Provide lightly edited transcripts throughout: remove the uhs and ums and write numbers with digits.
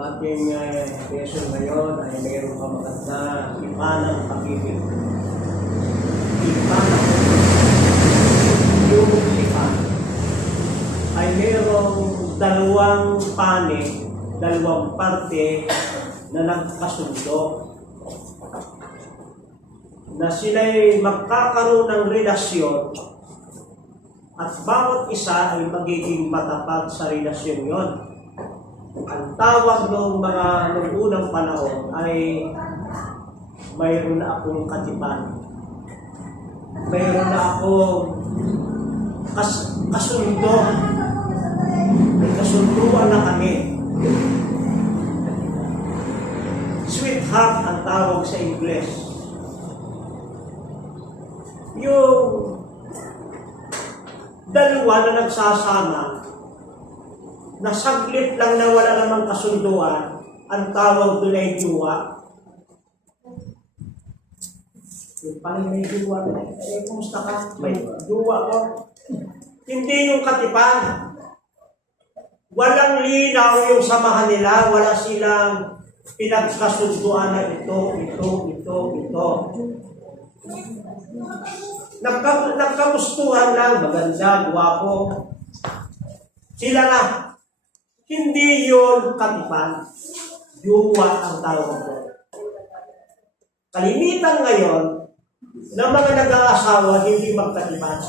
ating lesson ngayon ay mayroong kamagat na ipanang pag-ibig. Ipanang yung ipan ay mayroong dalawang panig, dalawang parte na nagkasundo na sila'y magkakaroon ng relasyon at bawat isa ay magiging matapat sa relasyon yon. Ang tawag ng unang panahon ay mayroon na akong katipan. Mayroon na akong kasundo. May kasunduan na kami. Sweetheart ang tawag sa Ingles. Yung dalawa na nagsasama na saglit lang na wala namang kasunduan, ang tawag doon ay jowa. Yung pala may jowa na, kumusta ka? May jowa ko. Hindi yung katipan. Walang linaw yung samahan nila, wala silang pinagkasunduan na ito. Nagkamustuhan lang, maganda, guwapo. Sila na. Hindi yun katipan. Jowa ang tawag ko. Kalimitan ngayon na mga nag-aasawa hindi magkatipan.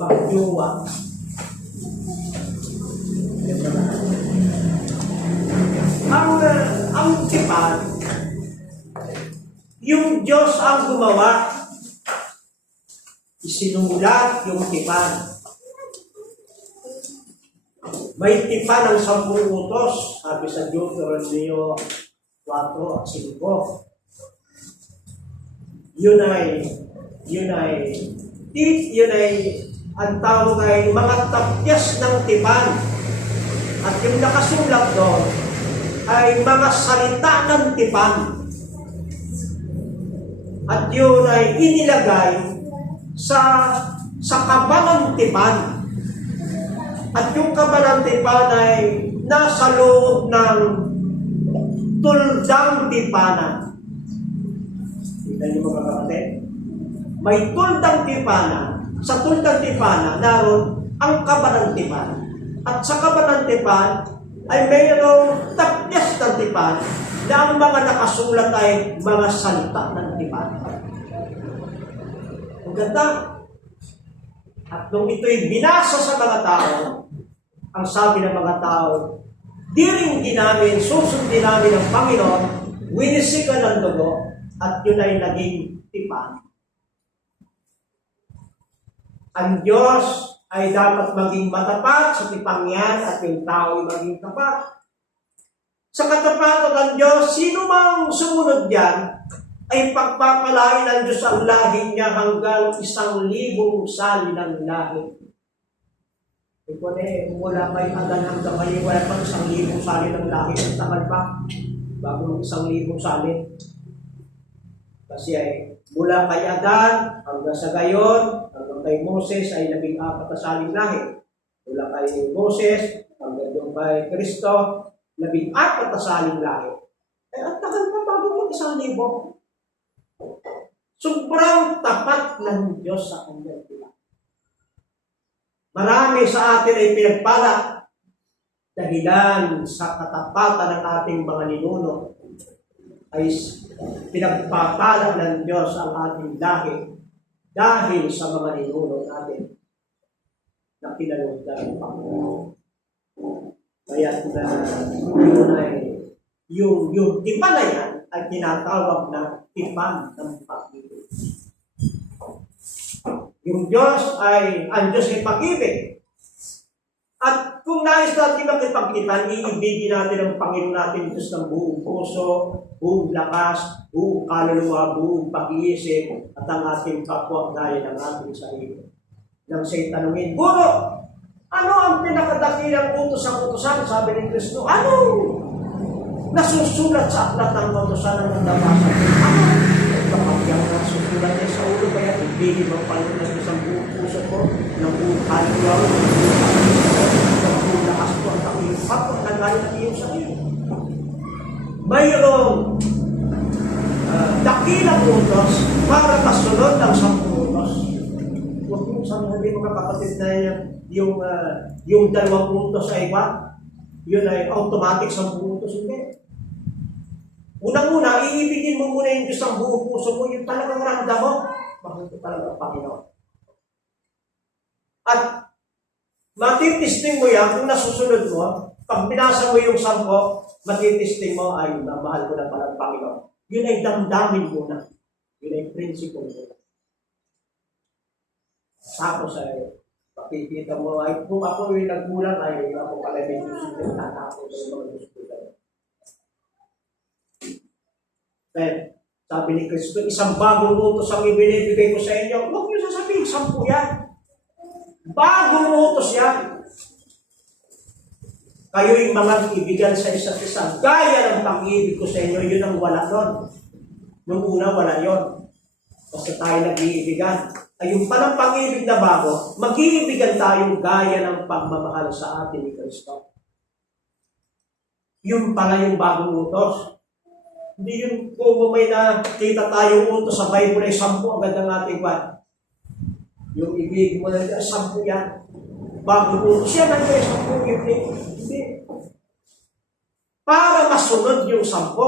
Magjowa. Ang tipan, yung Diyos ang gumawa. Isinulat yung tipan. May tipan ng 10 utos, sabi sa Deuteronomio 4 at 5. Yun ay ang tawag ay mga tapyas ng tipan. At yung nakasulat doon ay mga salita ng tipan. At yun ay inilagay sa kaban ng tipan. At yung kaban ng tipan ay nasa loob ng tuldang tipanan. Kita niyo mga kapatid? May tuldang tipanan. Sa tuldang tipanan, naroon ang kaban ng tipan. At sa kaban ng tipan ay mayroong tapyas ng tipan na ang mga nakasulat ay mga salita ng tipan. Ang ganda. At nung ito'y binasa sa mga tao, ang sabi ng mga tao, diringin namin, susundin namin ng Panginoon, winisikan ng dugo, at yun ay naging tipan. Ang Diyos ay dapat maging matapat sa tipang yan at yung tao ay maging tapat. Sa katapatan ng Diyos, sino mang sumunod yan, ay pagpapalain ng Diyos ang lahi niya hanggang 1,000 sali ng lahi. Ito mula kay Adan hanggang kayo, wala pang 1,000 sali ng lahi. Ang tagal pa, bago 1,000 sali. Kasi ay mula kay Adan hanggang sa gayon, hanggang kay Moses ay 14 na saling lahi. Mula kay Moses hanggang doon kay Kristo, 14 na saling lahi. Ang tagal pa bago mag 1,000. Sobrang tapat ng Diyos sa kanyang tipan. Marami sa atin ay pinagpala dahilan sa katapatan ng ating mga ninuno ay pinagpapala ng Diyos ang ating lahi dahil sa mga ninuno natin na pinalugdan ng Panginoon. Kaya yun ay yung tipan na yan ay tinatawag na tipan ng pag-ibig. Yung Diyos ay, ang Diyos ay pag-ibig. At kung nais natin makipagtipan, iibigin natin ang Panginoon natin Diyos ng buong puso, buong lakas, buong kaluluwa, buong pag-iisip, at ang ating kapwa dahil ng ating sarili. Nang siya'y tanungin, Guro, ano ang pinakadakilang utos sa utosan? Sabi ni Kristo, ano? Nasusulat sa aklat ng utosan ng nabasa. Ano? Kapag yung nasusulat niya sa ulo, kaya ibigin mo Panginoon sa buong puso ko, ng buong kaluluwa, ng buong lakas ko, ang kapwa, nanggaling ang iyong sarili. mayroong dakilang utos para masunod ang 10 utos. Huwag mo sabihin mga kapatid na yung 2 utos ay ba? Yun ay automatic 10 utos. Hindi. Unang-una, iibigin mo muna yung Diyos ang buong puso mo, yung talagang ramdam mo, bakit ito talaga ang Panginoon. At matitisting mo yan kung nasusunod mo, pag binasa mo yung 10, matitisting mo ay mahal ko na pala ang Panginoon. Yun ay damdamin mo na. Yun ay principle mo na. Tapos ay makikita mo ay kung ako yung nagkulang ay ako pala may gusto na tatapos sa mga gusto na. Kaya sabi ni Kristo, isang bagong utos ang ibinibigay ko sa inyo. Huwag niyo sasabihin, 10 yan. Bagong utos yan. Kayo'y mga ibigan sa isa't isa. Gaya ng pag-ibig ko sa inyo, yun ang wala nun. Nung una, wala yun. Basta tayo nag-iibigan. Ay yung palang pag-ibig na bago, mag-iibigan tayong gaya ng pagmamahal sa atin ni Kristo. Yun pala yung bagong utos. Hindi yun kung may nakita tayong utos sa Bible ay 10 agad ang ating ban. Yung ibig mo na 10 yan. Bagong utos yan ang 10 ibig. Hindi. Para masunod yung 10,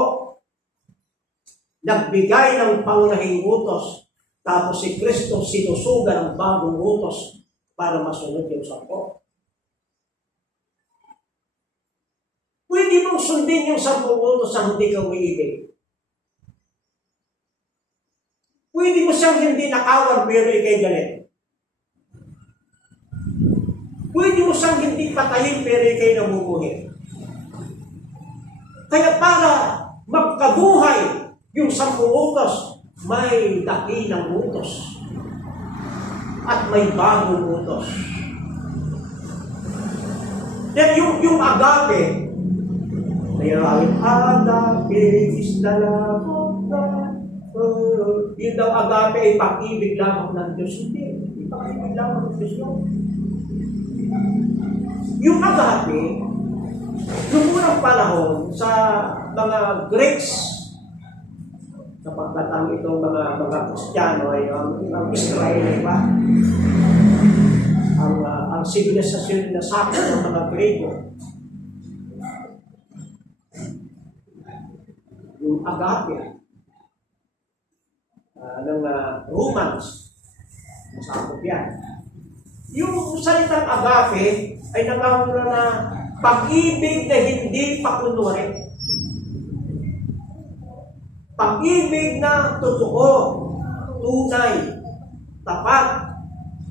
nagbigay ng pangunahing utos, tapos si Kristo sinusugan ng bagong utos para masunod yung 10. Pwede mong sundin yung 10 utos na hindi ka umiibig. Pwede mo siyang hindi nakawan pero ikay galit. Pwede mo siyang hindi patayin pero ikay namumuhi. Kaya para magkabuhay yung 10 utos, may dakilang utos at may bagong utos. Then yung agape, mayroon agape is the love of God. Yun daw agape ay pag-ibig lamang ng Diyos. Hindi pag-ibig lamang ng Diyos yun. Yung agape, noong unang panahon sa mga Greeks, sapagkat ang itong mga Kristiyano ay ang Israel ay ba? Ang sibilisasyon na sakot ng mga Grego. Yung agape ng Romans, sakot yan. Yung salitang agape ay nanganguna na pag-ibig na hindi pakunwari. Pag-ibig na totoo, tunay, tapat,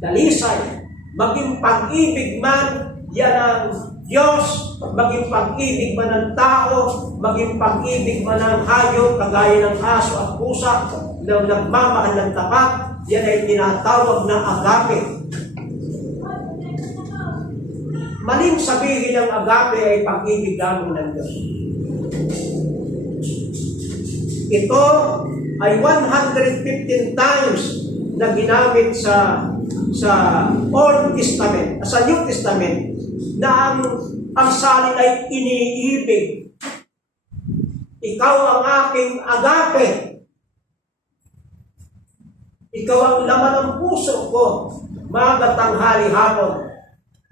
dalisay, maging pag-ibig man yan ang Diyos, maging pag-ibig man ng tao, maging pag-ibig man ng hayop, kagaya ng aso at pusa, na nagmamahal ng tapat, yan ay tinatawag na agape. Maling sabihin ng agape ay pag-ibig lamang ng Diyos. Ito ay 115 times na ginamit sa Old Testament, sa New Testament, na ang salin ay iniibig. Ikaw ang aking agape. Ikaw ang laman ng puso ko, mga tanghali hapon.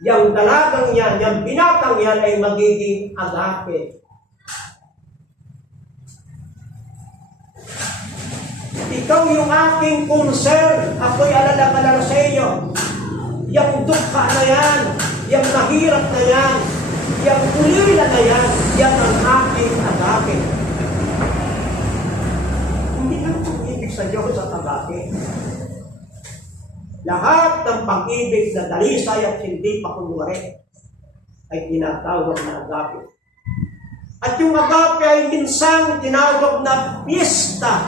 Yang dalagang yan, yang binatang yan ay magiging agape. Ikaw yung aking concern, ako'y alala-alala sa iyo. Yang dukha na yan, yang mahirap na yan, yang ulila na yan, yan ang aking agape. Hindi lang pag-ibig sa Diyos at agape. Lahat ng pag-ibig na dalisay at hindi pakunwari ay tinatawag na agape. At yung agape ay minsan tinawag na pista,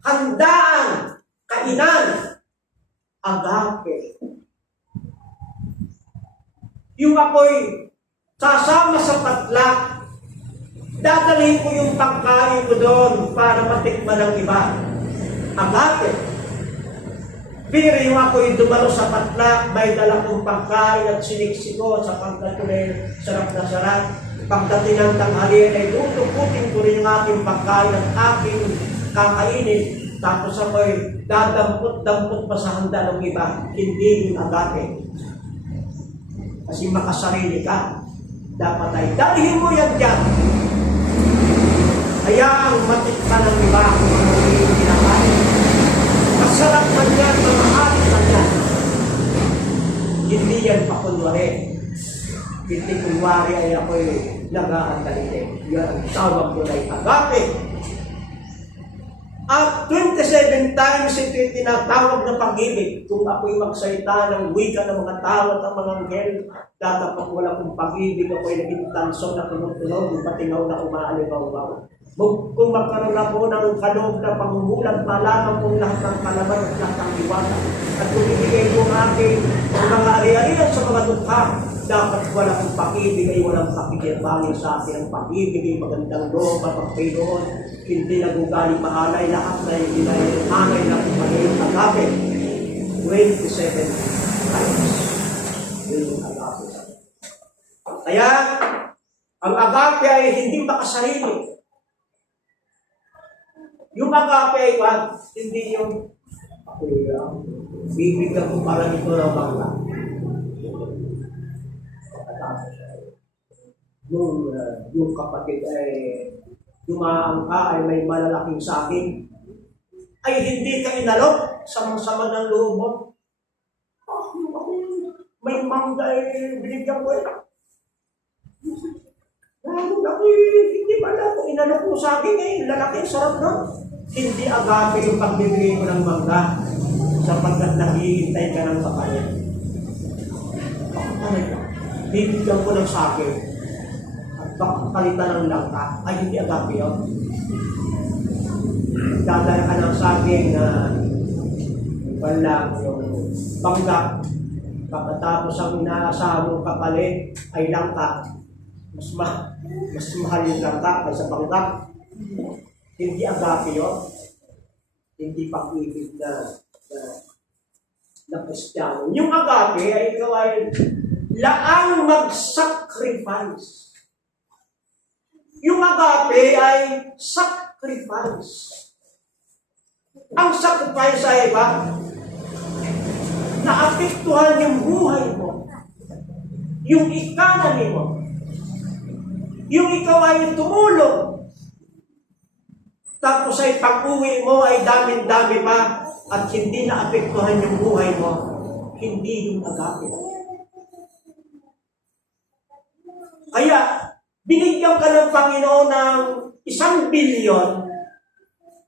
handaan, kainan, agape. Yung ako'y sasama sa patlak, dadalhin ko yung pagkain ko doon para matikman ng iba. Agape. Pero yung ako'y dumalo sa patlak, may dala kong pagkain at siniksiko sa pagkatuloy sarap na sarap. Pagdating ng tanghali ay tutukutin ko rin ang aking pagkain at aking kakainin. Tapos ako'y dadampot-dampot pa sa handa ng iba. Hindi yung agape. Kasi makasarili ka. Dapat ay dalhin mo yan dyan. Hayaang matikman ng iba kung ano yung kinakain. Masarap man yan, mamahalit man yan. Hindi yan pakunwari. Hindi kunwari ay ako'y nag-aandalite. Yan ang tawag ko na agape. At 27 times ito tinatawag na pag-ibig. Kung ako'y magsalita ng wika ng mga tao at ang mga anghel, dapat wala kong pag-ibig, ako'y naging tanso na tunog-tunog, patingaw na umaalibaw-baw. Kung magkaroon ako ng kaloob na pangumulat, malaman kong lahat ng kalaban at lahat ng iwanan. At kung ibigay ko ang aking mga ari-arian sa mga dukha, dapat wala kong pag-ibig ay walang pakikirmangin sa akin. Ang pag-ibig ay magandang loob at pagpinoon. Hindi nagugaling mahalay, lahat na yung hinay na kumahin ang agape. 27 times. Yun yung agape. Kaya, ang agape ay hindi makasarili. Yung agape ay hindi yung bibigyan ko para ito ng bangla. Yung kapatid ay dumaan ka ay may malalaking saging, ay hindi ka inalok sa sama ng loob mo. May mangga ay binigyan ko eh. Hindi pala kung inalok mo saging ay lalaking sarap no? Hindi agape yung pagbibigay mo ng mangga sapagkat naghihintay ka ng kapalit. Bibigyan ko ng saging at palitan ng langka ay hindi agape yun. Dadala ka ng saging na wala yung bangga. Pagkatapos ang inaasahan mong kapalit ay langka. Mas mahal yung langka kaysa bangga. Hindi agape yun. Hindi pag-ibig na Kristiyano. Yung agape ay ikaw ay laang mag-sacrifice. Yung agape ay sacrifice. Ang sacrifice ay naapektuhan yung buhay mo. Yung economy mo. Yung ikaw ay tumulong. Tapos ay pag-uwi mo ay dami-dami pa at hindi naapektuhan yung buhay mo. Hindi yung agape. Kaya, binigyan ka ng Panginoon ng 1 billion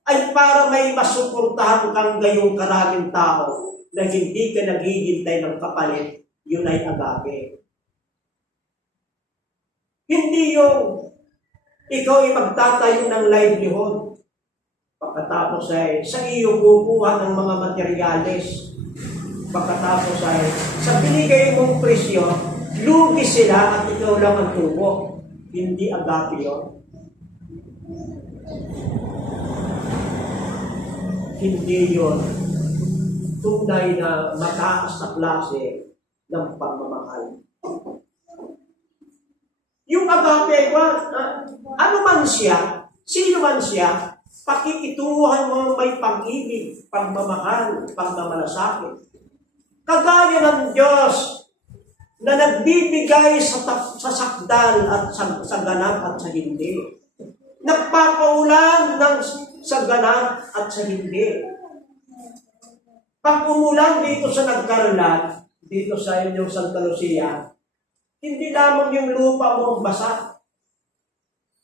ay para may masuportahan kang gayong karaming tao na hindi ka naghihintay ng kapalit, yun ay agape. Hindi yung ikaw ay magtatayo ng livelihood. Pagkatapos ay sa iyo kukuha ng mga materyales. Pagkatapos ay sa binigay mong presyo, lugi sila at ikaw lang ang tubo. Hindi agape yun. Hindi yun tunay na mataas na klase ng pagmamahal. Yung agape, ano man siya, sino man siya, pakikitunguhan mo may pag-ibig, pagmamahal, pagmamalasakit. Kagaya ng Diyos na nagbibigay sa sakdal at sa ganap at sa hindi. Nagpapaulan sa ganap at sa hindi. Pag umulan dito sa Nagkarlat, dito sa inyong Santa Lucia, hindi lamang yung lupa mo ang basa.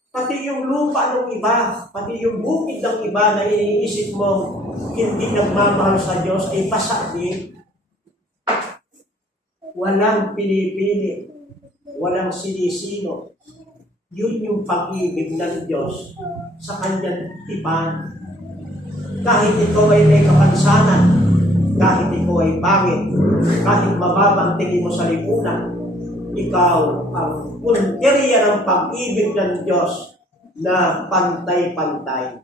Pati yung lupa ng iba, pati yung bukid ng iba na iniisip mo hindi nagmamahal sa Diyos ay basa din. Walang pinipili, walang sinisino. Yun yung pag-ibig ng Diyos sa kanyang tipan. Kahit ikaw ay may kapansanan, kahit ikaw ay pangit, kahit mababang tingin mo sa lipunan, ikaw ang punteriya ng pag-ibig ng Diyos na pantay-pantay.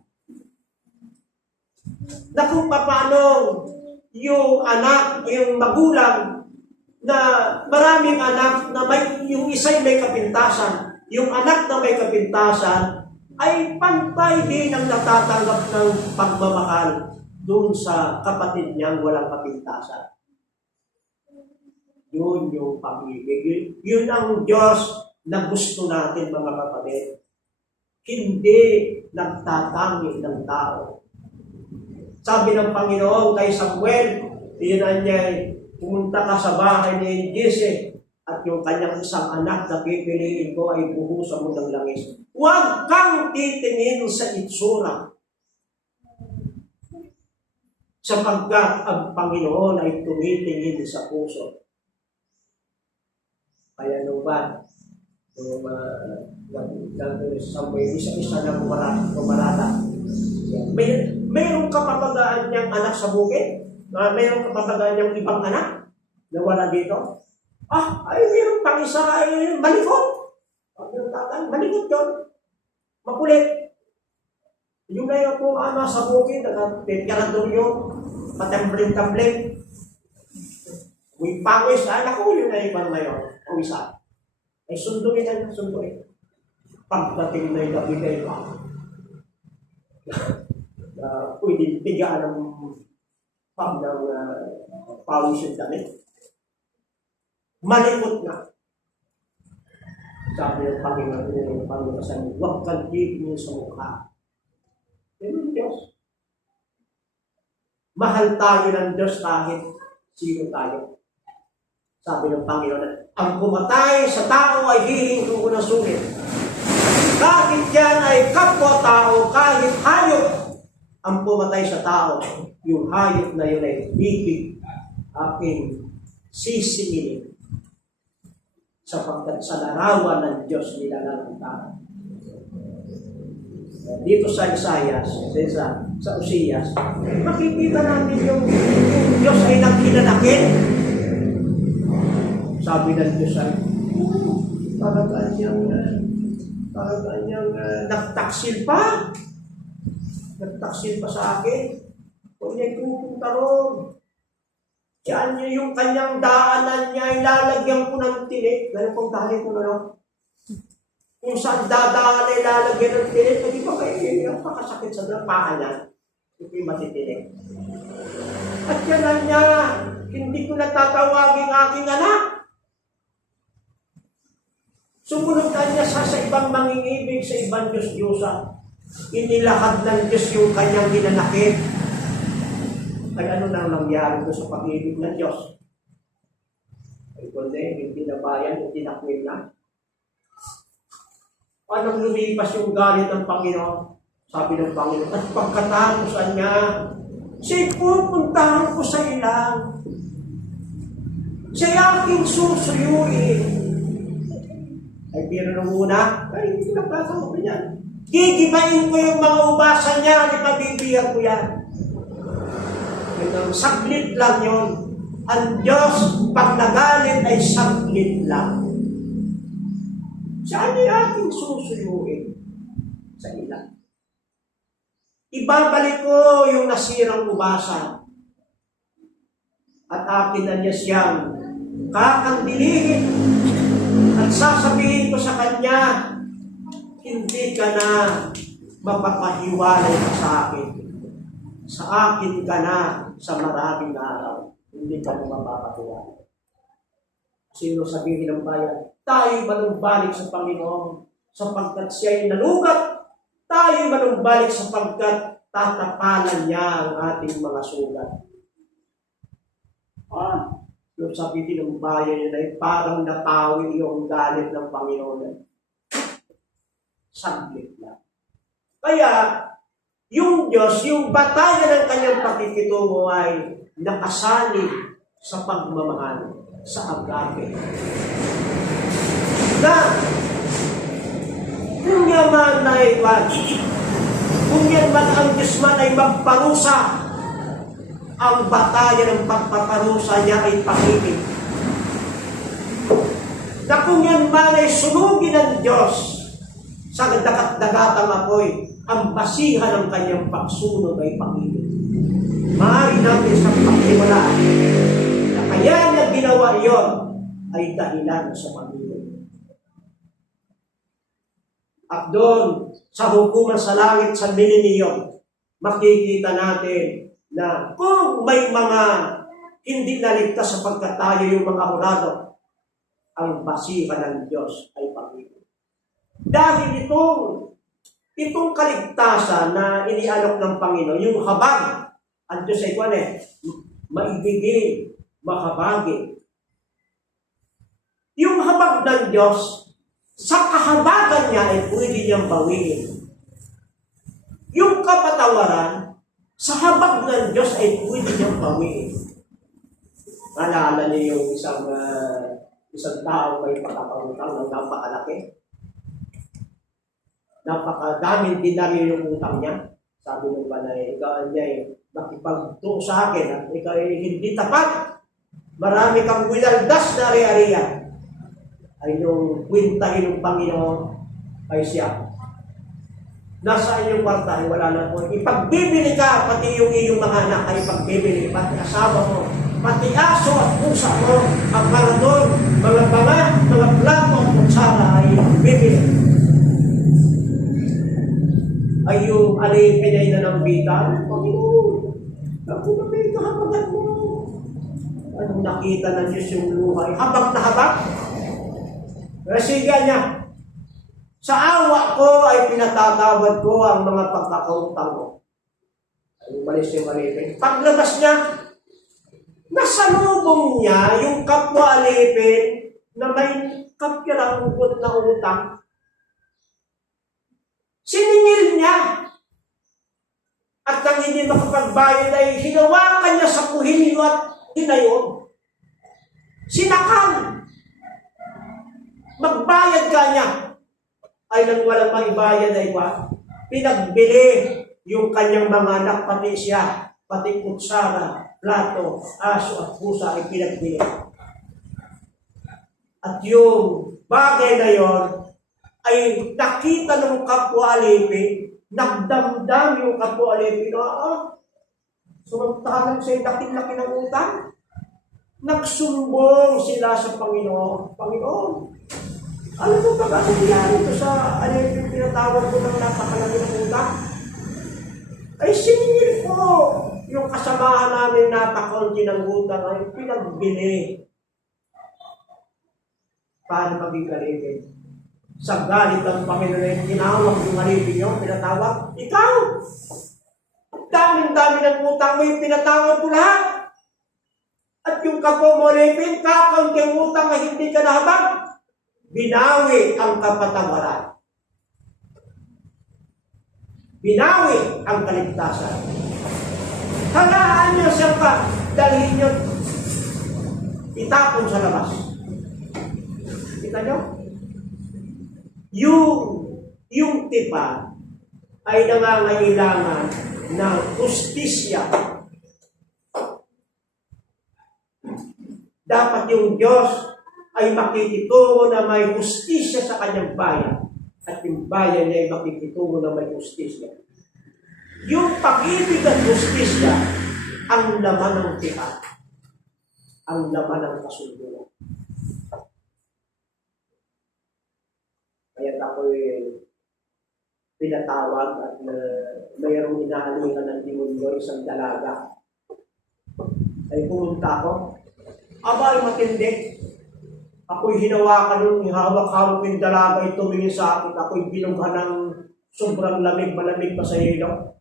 Na kung paano yung anak, yung magulang, na maraming anak na yung isa'y may kapintasan, yung anak na may kapintasan ay pantay din ang natatanggap ng pagmamahal doon sa kapatid niyang walang kapintasan. Yun yung pag-ibig. Yun ang Diyos na gusto natin, mga kapatid. Hindi nagtatangi ng tao. Sabi ng Panginoon kay Samuel, tinan niya, pumunta ka sa bahay ni Jesse at yung kanyang isang anak na pipiliin ko ay buhusan mo ng langis. Huwag kang titingin sa itsura. Sapagkat ang Panginoon ay tumitingin sa puso. Kaya nung ba, Samuel, isa-isa na pumarata. Mayroong kapatagaan niyang anak sa bukid? Mayroong kapatagaan niyang ibang anak na wala dito? Mayroong pang isa ay malikot. Malikot yun. Makulit. Yung ngayon po sa bukid, nagtitirador yun, patambling-tambling. May pangis, naku, yun na ibang ngayon. O isa. Ay sunduin na sunduin. Pagdating na yung nabigay pa. Pwede tigaan ng pawis yung damit. Malikot na. Sabi ng Panginoon sa iyo, huwag kang titingin sa mukha. Pero Diyos. Mahal tayo ng Diyos kahit sino tayo. Sabi ng Panginoon, ang pumatay sa tao ay hiling ko ng sulit. Kahit yan ay kapwa-tao, kahit hayop ang pumatay sa tao, yung hayop na yun ay bibig aking sisingilin. Sapagkat sa larawan ng Diyos nilalang ang tao. Dito sa Isaias, sa Usias, makikita natin yung Diyos ay naghinanakin. Sabi ng Diyos ay, parang kanyang nagtaksil pa. Nagtaksil pa sa akin. Kung niya'y pupunta ron. Diyan niya yung kanyang daanan niya, ilalagyan ko ng tinik. Ganun kung dahil ko na lang. Kung saan dadaan ay ilalagyan ng tinik, hindi ba kayo yung pakasakit sa paa niya? Hindi matitinik. At yan niya, hindi ko natatawagin aking anak. Sumunod na niya sa ibang mangingibig, sa ibang Diyos-Diyosa. Inilahad ng Diyos yung kanyang ginanakit. Ay ano na nangyari ko sa pag-ibig ng Diyos? Ay kundi, hindi na bayan, hindi na kwenta. Anong lumipas yung galit ng Panginoon? Sabi ng Panginoon, at pagkatapusan niya, pupuntahan ko sa ilang. Siya aking susuyuin. Ay, pero nung una, ay, hindi nagkasama ko yan. Gigibain ko yung mga ubasan niya, di pabibigyan ko yan. Ito, saglit lang yun. Ang Diyos, pag nagalit, ay saglit lang. Siya ay aking susuyuin sa ilan. Ibabalik ko yung nasirang ubasan. At akin na niya siyang kakandilihin. At sasabihin ko sa kanya, hindi ka na mapapakahiwalay sa akin. Sa akin ka na sa maraming araw. Hindi ka na mapapakahiwalay. Sino sabihin ng bayan? Tayo manumbalik sa Panginoon sapagkat siya'y nalugat. Tayo manumbalik sapagkat tatapalan niya ang ating mga sugat. Yung sabihin ng bayan yun ay parang napawi yung galit ng Panginoon. Saglit lang. Kaya, yung Diyos, yung batayan ng kanyang pakikitungo ay nakasalig sa pagmamahal, sa agape. Na, kung yan man ay kung yan man ang Diyos man ay magparusa, ang batayan ng pagpaparusa niya ay pag-ibig. Na kung yan man ay sunugin ng Diyos sa dagat-dagatang apoy, ang basihan ng kanyang pagsunog ay pag-ibig. Maaari natin sa pagtiwalaan na kaya niya ginawa yon ay dahilan sa pag-ibig. At doon, sa hukuman sa langit, sa mileniyum, makikita natin na kung may mga hindi naligtas sapagkat tayo yung mga hurado, ang basihan ng Diyos ay Panginoon. Dahil itong kaligtasan na inialok ng Panginoon, yung habag, ang Diyos ay maibigay, mahabagin. Yung habag ng Diyos, sa kahabagan niya ay pwede niyang bawiin. Yung kapatawaran, sa habag ng Diyos ay pwede niyang bawiin. Naalala niyo yung isang tao may pagkakautang ng napakalaki? Napakadaming dinaryo yung utang niya. Sabi ng panay, ikaw niya makipagtuo sa akin at ikaw hindi tapat. Marami kang winaldas na ari-ariya. Ay yung kwintahin ng Panginoon ay siya. Nasa inyong kwarta ay wala na po. Ipagbibili ka, pati yung iyong mga anak ay ipagbibili, pati asawa mo, pati aso at pusa mo, ang karador, mga banga, mga plato at kutsara ay bibili. Ay yung alipin ay nanambitan, Panginoon, ako na may kahabagat mo. Anong nakita ng Diyos yung luha? Habag na habag? Kasi niya, sa awa ko ay pinatatawad ko ang mga pagkakautang mo. Ay umalis yung alipin. Paglabas niya, nasalubong niya yung kapwa alipin na may kapirang ugot na utang. Siningil niya. At nang hindi makapagbayad ay hinawakan niya sa kuhilyo at hinayon. Sinakal. Magbayad ka niya. Ay nang walang maibayad ay pinagbili yung kanyang mga anak, pati siya, pati kutsara, plato, aso at pusa ay pinagbili. At yung bagay na yon ay nakita ng kapwa alipin, nagdamdam yung kapwa alipin, sumantalang sa'yo laki-laki ng utang. Nagsumbong sila sa Panginoon. Panginoon, alam mo ba nangyari ito sa alipin pinatawag ko ng napakalaki ng utang? Ay siningil ko yung kasamahan namin napakunti ng utang ay pinagbili. Paano maging alipin? Sa galit ng Panginoon ay tinawag yung alipin nyo, pinatawag, ikaw! Daming-dami ng utang mo yung pinatawag ko lahat. At yung kapwa mo alipin, kakaunti ang utang na hindi ka nahabag, binawi ang kapatawaran. Binawi ang kaligtasan. Halaan niyo siya pa, dalhin niyo, itapon sa labas. Kita niyo? Yung tipa ay nangangailangan ng hustisya. Dapat yung Diyos ay makikitungo na may hustisya sa kanyang bayan at yung bayan niya ay makikitungo na may hustisya. Yung pag-ibig at hustisya ang laman ng tipa, ang laman ng kasunduan. Kaya ako'y pinatawag at mayroong inahalingan ng demonyo, isang dalaga. Ay pumunta ako. Aba ay matindi. Ako'y hinawakan nung hawak-hawak yung dalaga ay tumingin sa akin. Ako'y binunghan ng sobrang lamig, malamig pa sa ilaw.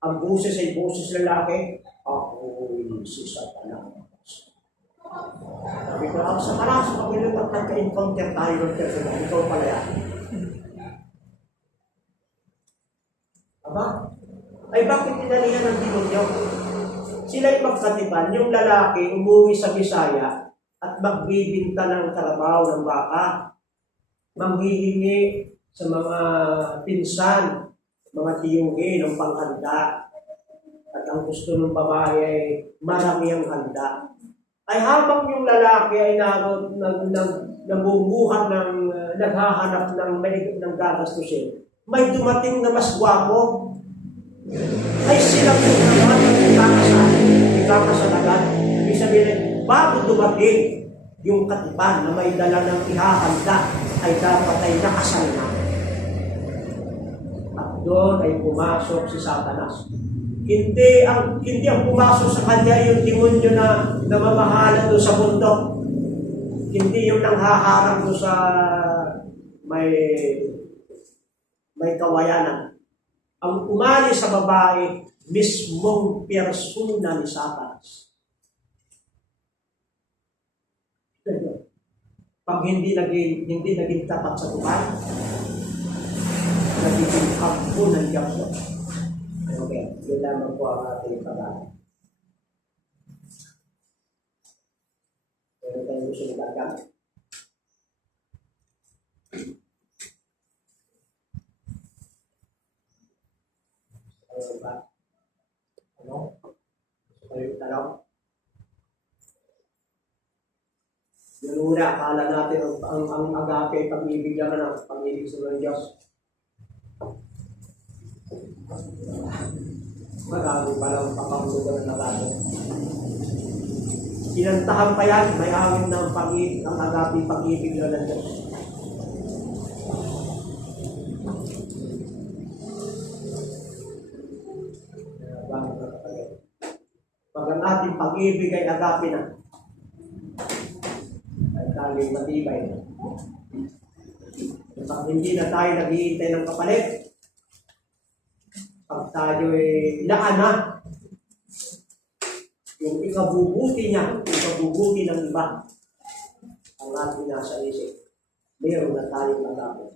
Ang buses ay buses lalaki. Ako'y si Satanas. Sabi ko, ang Satanas, Panginoon at nagka-encounter tayo ng personal. Ikaw pala yan. Aba? Ay bakit pinalihan ng demonyo? Sila'y magkatipan. Yung lalaki umuwi sa Bisaya at magbibinta ng karabaw ng baka. Manghihingi sa mga pinsan, mga tiyunggi ng panghanda. At ang gusto ng babae ay marami ang handa. Ay habang yung lalaki ay namumuhat naghahanap ng gagastusin, may dumating na mas gwapo. Ay sila po naman ang ikakasalagan. Ibig sabihin, bago dumating yung katipan na may dala ng ihahanda, ay dapat ay nakasal na. doon ay pumasok si Satanas. Hindi ang pumasok sa kanya yung demonyo na namamahala doon sa bundok. Hindi yung nanghaharang doon sa may kawayanan. Ang umalis sa babae, mismong persona ni Satanas. Pag hindi naging tapat sa buhay, nagiging kampo ng Diyos. Okay, yun lamang po ang ating pag-aaral. Meron tayong gusto nagagam. Ano ba? Ano? Gusto kayo tanong? Yun una, akala natin ang agape, pag-ibig naman ang pag-ibig sa Diyos. Marami palang pakahulugan ng agape. Kinantahan pa yan, may awit ng pag-ibig, ang agape, pag-ibig na ng Diyos. Pag ang ating pag-ibig ay agape na, tayo'y matibay. Pag hindi na tayo naghihintay ng kapalit, pag tayo'y laan na, yung ikabubuti niya, ikabubuti ng iba, ang ating nasa isip, meron na tayong agape.